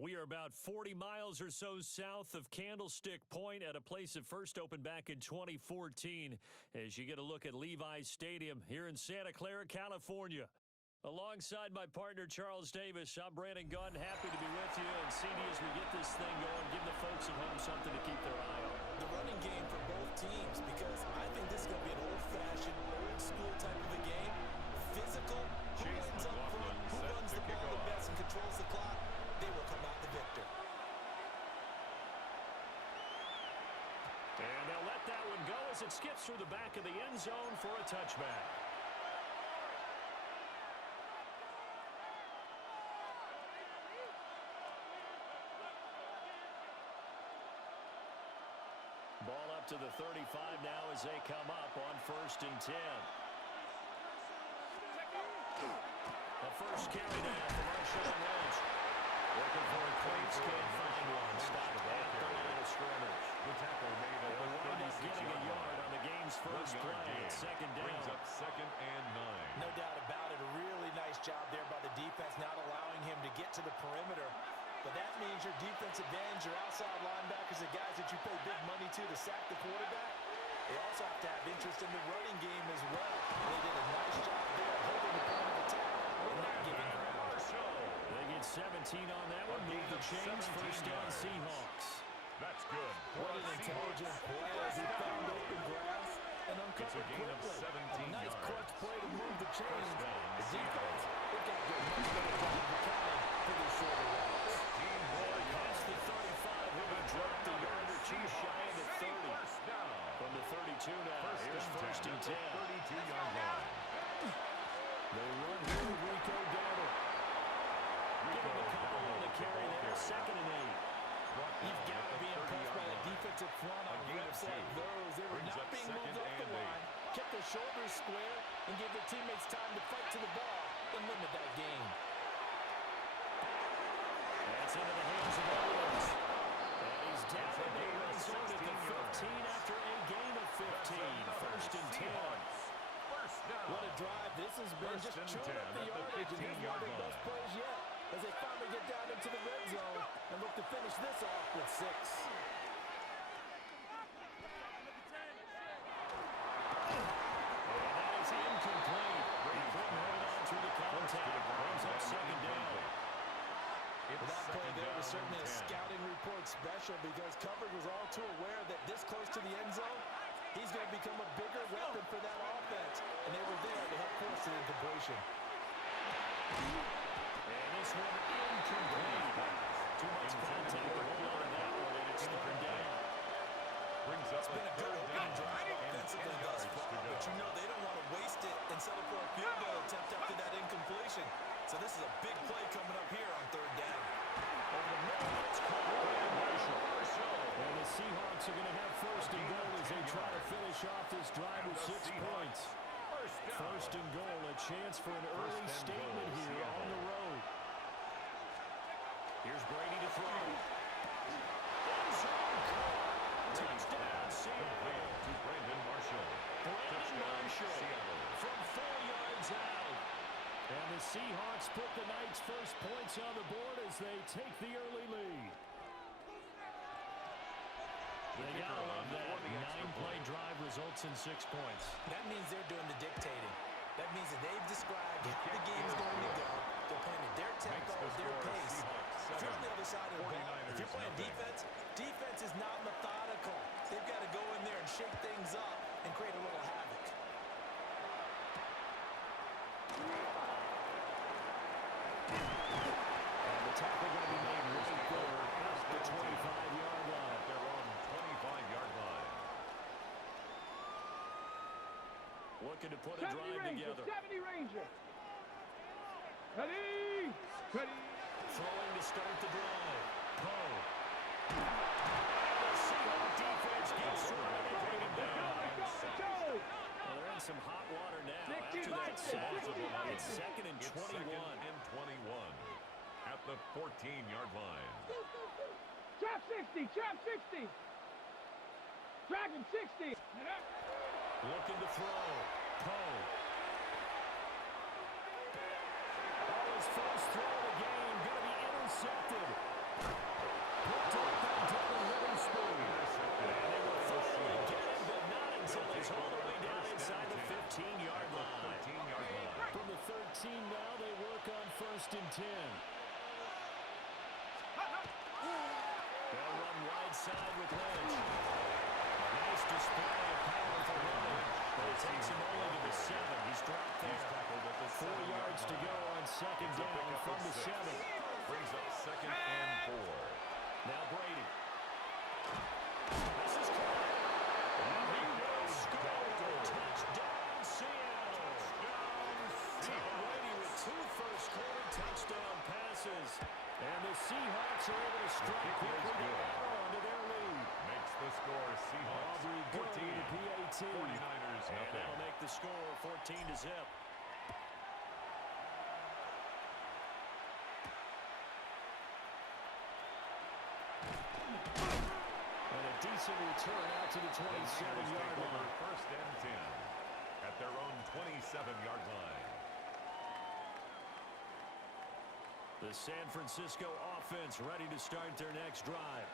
We are about 40 miles or so south of Candlestick Point at a place that first opened back in 2014 as you get a look at Levi's Stadium here in Santa Clara, California. Alongside my partner, Charles Davis, I'm Brandon Gunn. Happy to be with you. And CD, as we get this thing going, give the folks at home something to keep their eye on. The running game for both teams, because I think this is going to be an old-fashioned, old-school type of a game. Physical, who wins up front, who runs the ball the best and controls the clock, they will come out the victor. And they'll let that one go as it skips through the back of the end zone for a touchback. Ball up to the 35 now as they come up on 1st and 10. The first carry now for Marshall Lynch. Looking for a cleats, can't find one. Stopped at the line of scrimmage. The tackle made at the 36 getting a yard on the game's first play. Second down. Brings up 2nd and 9. No doubt about it. A really nice job there by the defense, not allowing him to get to the perimeter. But that means your defensive ends, your outside linebackers, the guys that you pay big money to sack the quarterback, they also have to have interest in the running game as well. They did a nice job there holding the point of attack and not giving ground. They get 17 on that one. Move the chains. First down Seahawks. That's good. What an intelligent play as he found open grass and uncovered quickly. A nice clutch play to move the chains. The defense, they've got to do a much better job of accounting for these shorter routes. Past the 35, we're going to drop the yard or two shy of the 30. From the 32 now, here's 1st and 10. 32-yard line. They run here with Rico Dowdle. Give him a couple on the carry there, 2nd and 8. You've got to be impressed by the defensive front on reps like those. They were not being moved up the line, kept their shoulders square, and gave their teammates time to fight to the ball and limit that gain. That's into the hands of Owens. And he's down in the red zone at the 15 after a gain of 15. 1st and 10. What a drive. This has been just chewing up the yardage, and here's one of their best plays yet as they finally get down into the red zone and look to finish this off with 6. And that is incomplete. He couldn't hold on through the contact. Brings up 2nd down. That play there was certainly a scouting report special because coverage was all too aware that this close to the end zone, he's going to become a bigger weapon for that offense, and they were there to help force the incompletion. And this one incomplete. Too much contact to hold on to that one, and it's 3rd down. Brings up It's been a good opening drive offensively thus far, but you know they don't want to waste it and settle for a field goal attempt after that incompletion. So this is a big play coming up here on 3rd down. Over the middle, it's caught by Marshall. And the Seahawks are going to have 1st and goal as they try to finish off this drive with 6 points. 1st and goal, a chance for an early statement here on the road. Here's Brady to throw. Touchdown, Seattle. to Brandon Marshall. Brandon Marshall from 4 yards out. And the Seahawks put the Knights' first points on the board as they take the early lead. They gotta love that. 9-play drive results in 6 points. That means they're doing the dictating. That means that they've described how the game's going to go. They're playing at their tempo, their pace. If you're on the other side of the ball, if you're playing defense, defense is not methodical. They've got to go in there and shake things up and create a little havoc. And the tackle going to be made right there at the 25-yard line. They're on 25-yard line. Looking to put a drive together. 70 Ranger. Ready. Ready. Throwing to start the drive. Poe. The Seahawks defense gets through it and bring him down. Well, they're in some hot water now after that sack. It's 2nd and 21. 2nd and 21 at the 14-yard line. Trap 60. Trap 60. Dragon 60. Looking to throw. Poe. Oh, his first throw of the game going to be intercepted. Picked up by Devin Witherspoon. And they will finally get him, but not until he's all the way down inside the 15-yard line. From the 13 now, they work on 1st and 10. They'll run wide side with Lynch. Nice display of power for Lynch. But it takes him only to the 7. He's dropped there. 4 yards to go on 2nd down from the 7. Brings up 2nd and 4. Now Brady. This is caught. And he will score. Touchdown, Seattle. Tom Brady with 2 first-quarter touchdown passes. And the Seahawks are able to strike quickly to add on to their lead. Makes the score Seahawks Aubrey 14. to PAT. 49ers And nothing. that'll make the score 14 to zip. And a decent return out to the 27-yard line. 1st and 10 at their own 27-yard line. The San Francisco offense ready to start their next drive.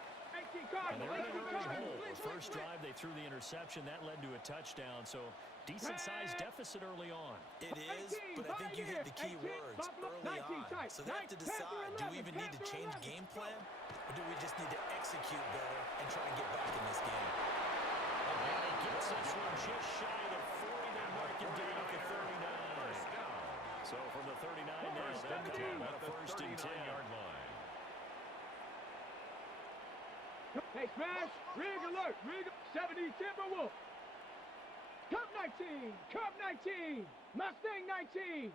18 And they're in an early hole. Cardinals. The first drive, they threw the interception. That led to a touchdown, so decent-sized deficit early on. It is, but I think you hit the key words early on. So they have to decide, do we even need to change game plan, or do we just need to execute better and try and get back in this game? And he gets this one just shy of the 40. They mark him down at the 39. First down. So from the 39 now, they'll come out of 1st and 10. Yard line. Hey, smash! Rig alert! Rig 70 Timberwolf! Cup 19! Cup 19! Mustang 19!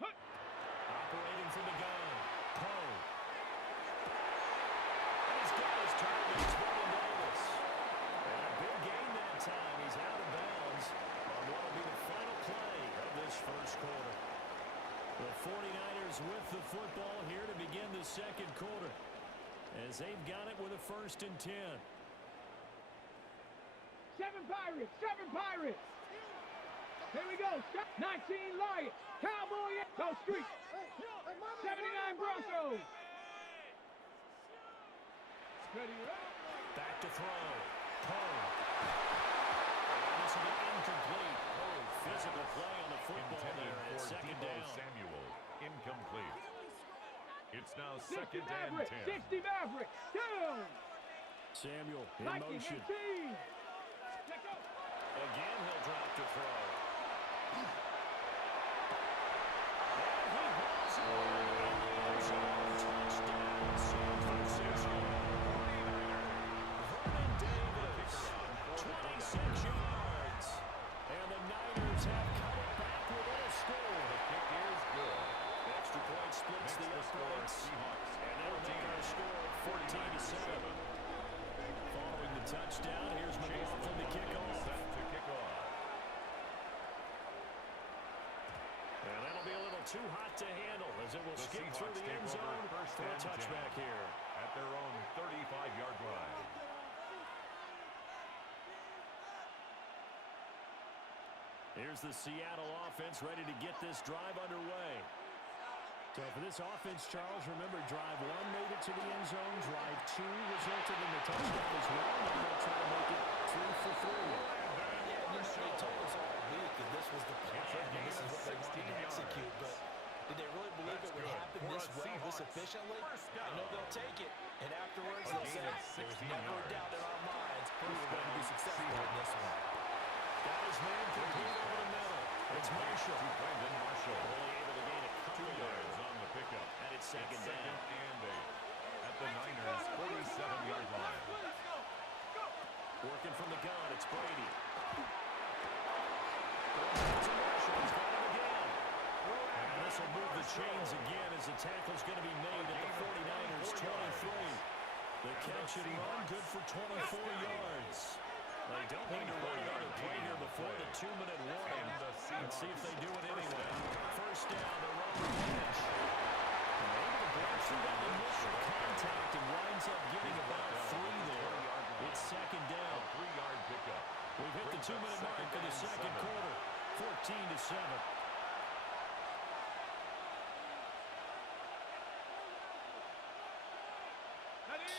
Operating from the gun. Poe. And he's got his target. It's Vernon Davis. And a big gain that time. He's out of bounds on what will be the final play of this first quarter. The 49ers with the football here to begin the second quarter, as they've got it with a 1st and 10. 7 Pirates! 7 Pirates! Here we go! 19 Lions! Cowboy! Go Street! 79 Broncos! Ready up! Back to throw. Poe. And this will be incomplete. Oh, physical play on the football Intended there. It's for 2nd Deebo down. Samuel. Incomplete. It's now 60 2nd and Mavericks! 10. 60 Mavericks! Down! Samuel in Viking motion. 18! Again, he'll drop to throw. And he hauls it. Touchdown, San Francisco. Vernon Davis, 26 yards. And the Niners have cut it back within a score. The kick is good. Extra point splits the uprights. Seahawks. And that'll make our score 14 to 7. Following the touchdown, here's McLaughlin to kick off. Set to kick off. And that'll be a little too hot to handle as it will The skip through Seahawks the end take over zone 1st for a and 10 touchback here. At their own 35-yard line. Here's the Seattle offense ready to get this drive underway. So for this offense, Charles, remember drive 1 made it to the end zone. Drive 2 resulted in the touchdown as well. Now they'll try to make it 3 for 3. They told us all week that this was the plan and this is what they wanted to 16 execute, but did they really believe That's it would good happen for this a well, this Seahawks efficiently? first I down. know they'll take it, and afterwards A they'll gain say, of there's 16 never a yards. doubt in our minds we First were going to be down, successful in this one. Got his man complete over the middle. It's Marshall. To Brandon Marshall. Only able to gain a 2 couple yards yards. on the pickup. And it's second It's down. 2nd and 8. At the Niners' 47-yard line. Working from the gun, it's Brady. Going back to Marshall. He's got him again. And this will move the chains again as the tackle's going to be made at the 49ers' 23. The catch and run, good for 24 yards. They don't need to run another play here before the 2-minute warning. Let's see if they do it anyway. First down, they're on the bench. And able to break through that initial contact and winds up getting about 3 there. It's second down. 3-yard pickup. We've hit the 2-minute mark of the second quarter. 14 to 7.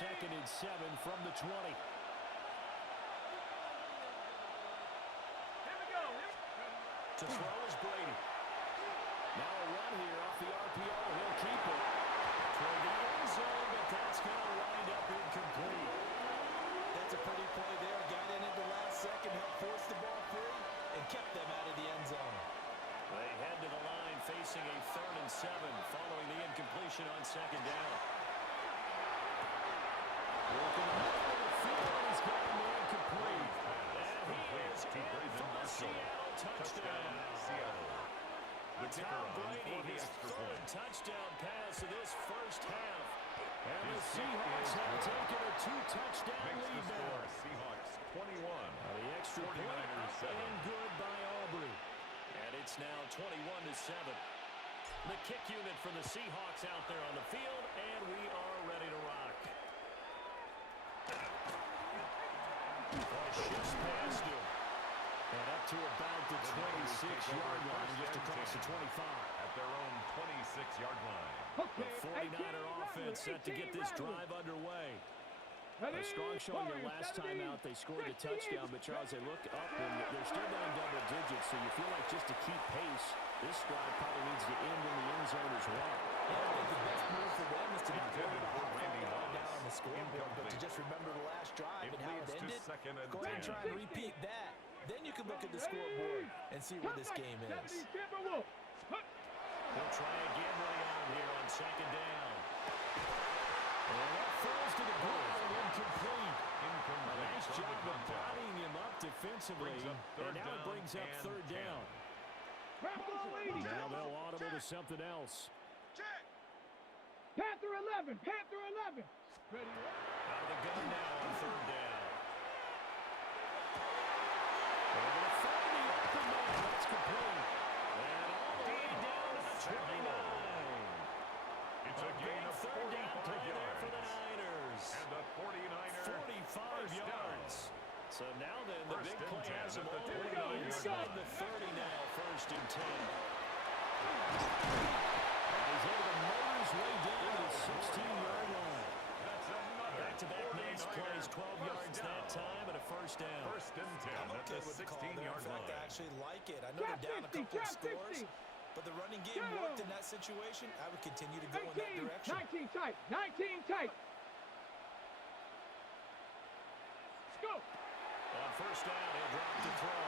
2nd and 7 from the 20. To throw is Brady. Now a run here off the RPO. He'll keep it. Toward the end zone, but that's going to wind up incomplete. That's a pretty play there. Got in at the last second, helped force the ball free, and kept them out of the end zone. They head to the line facing a 3rd and 7 following the incompletion on 2nd down. Working the middle of the field, he's got him incomplete. And he is in for the Seattle touchdown. Seattle. The kicker Tom on Brady, for the his extra 3rd point. touchdown pass of this first half. And the His kick Seahawks is have good. taken a 2-touchdown Makes the lead now. score Seahawks 21. The extra point 49ers up 7. and good by Aubrey. And it's now 21-7. The kick unit for the Seahawks out there on the field, and we are ready to rock. Shifts past him. And up to about the 26-yard line, just across the 25. At their own 26-yard line. The 49er offense set to get this drive underway. A strong showing their last time out. They scored a touchdown, but Charles, they look up and they're still down double digits, so you feel like just to keep pace, this drive probably needs to end in the end zone as well. Yeah, I think the best move for them is to not worry about how far Randy they are Moss. down on the scoreboard, but to just remember the last drive It and how it leads to ended. 2nd and Go ahead and 10. try and repeat that. Then you can look at the scoreboard and see where this game is. He'll try again early on here on 2nd down. And that falls to the ground, incomplete. A nice job of bodying him up defensively, and now it brings up 3rd down. Now they'll audible to something else. Panther 11, Panther 11. Out of the gun now on 3rd down. They're going to find the open man. That's complete. And all the way down to the 29. It's a gain of 3rd down 45 play there for the yards. Niners. And the 49er 45 yards. So now then, the big play has them all the way inside the 30 now, 1st and 10. And he's able to motor his way down to the 16-yard line. That's another Back-to-back nice plays, 12 yards that time, and a 1st down. 1st and 10 I'm at okay the with the call there. In 16-yard fact, I line. actually like it. I know they're down a couple of scores, but the running game worked in that situation. I would continue to go in that 18, direction. 19 tight, 19 tight. Go. On 1st down, he'll drop to throw.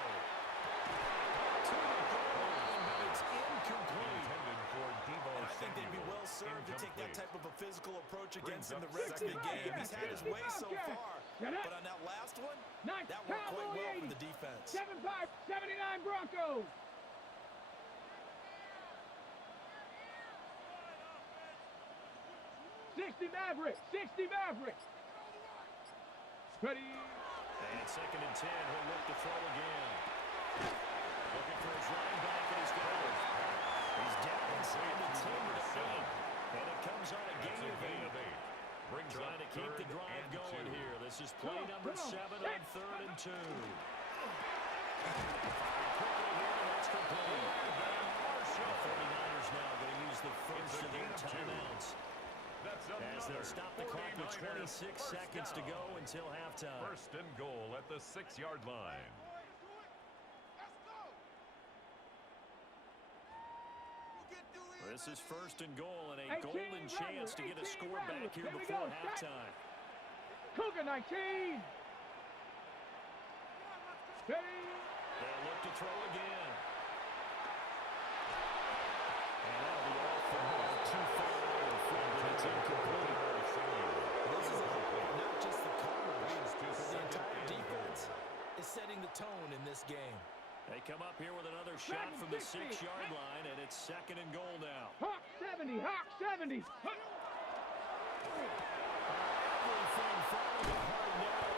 To the goal line, but it's incomplete. Intended for Deebo And I think they'd be Samuel. well served to take that Incomplete. type of a physical approach against him Brings the up rest of the 2nd game. and He's had his 10. way so far, but on that last one, Nice. that worked quite Cowboy well for 80. the defense. 75, 79 Broncos. '60 Mavericks, 60 Mavericks. Ready. And 2nd and 10, he'll look to throw again. Looking for his running back, and he's got it. He's down inside the 10 to the 8. And it comes on a gain of 8. Brings Trying up to keep the 3rd drive and going 2. here. This is play number 7 on 3rd and 2. Quickly here, and that's complete. The 49ers now going to use the first of their timeouts. That's As they'll another stop the clock with 49ers 26 first seconds to down. go until halftime. 1st and goal at the 6-yard line. This is 1st and goal and a 18 golden chance to get a 18 score back here Here we before go. halftime. Cougar 19. Ready. They'll look to throw again. And that'll be off the mark. Too far out in front, but it's incomplete. This is not just the coverage, but the entire defense is setting the tone in this game. They come up here with another shot from the 6-yard line, and it's 2nd and goal now. Hawk 70, Hawk 70. Everything falling apart now.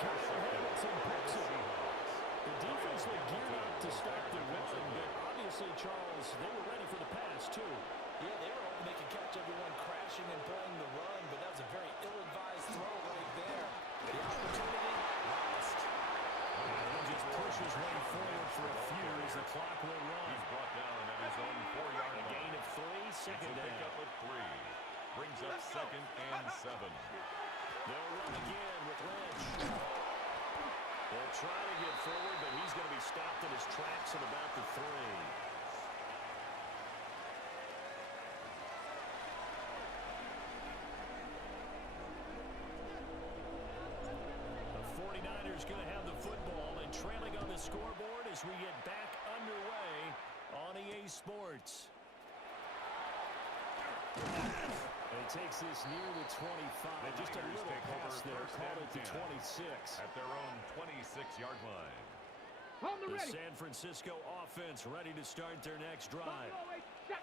Kyle Hamilton picks it. The defense looked geared up to stop the run, but obviously, Charles, they were ready for the pass, too. Yeah, they were hoping they could catch everyone crashing and playing the run, but that was a very ill-advised throw right there. The opportunity lost. He'll just push his way forward for a few as the clock will run. He's brought down at his own 4-yard A line. gain of 3, 2nd Pick down. up at 3. Brings brings up 2nd and 7. They'll run again with Lynch. They'll try to get forward, but he's going to be stopped in his tracks at about the 3. The 49ers going to have the football and trailing on the scoreboard as we get back underway on EA Sports. And it takes this near the 25. Just a little pass there. Called it to 26. At their own 26-yard line. The San Francisco offense ready to start their next drive.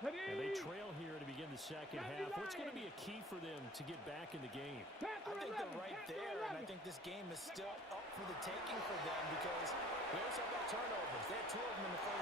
And they trail here to begin the second half. What's going to be a key for them to get back in the game? I think they're right there, and I think this game is still up for the taking for them because we also have no turnovers. They had 2 of them in the first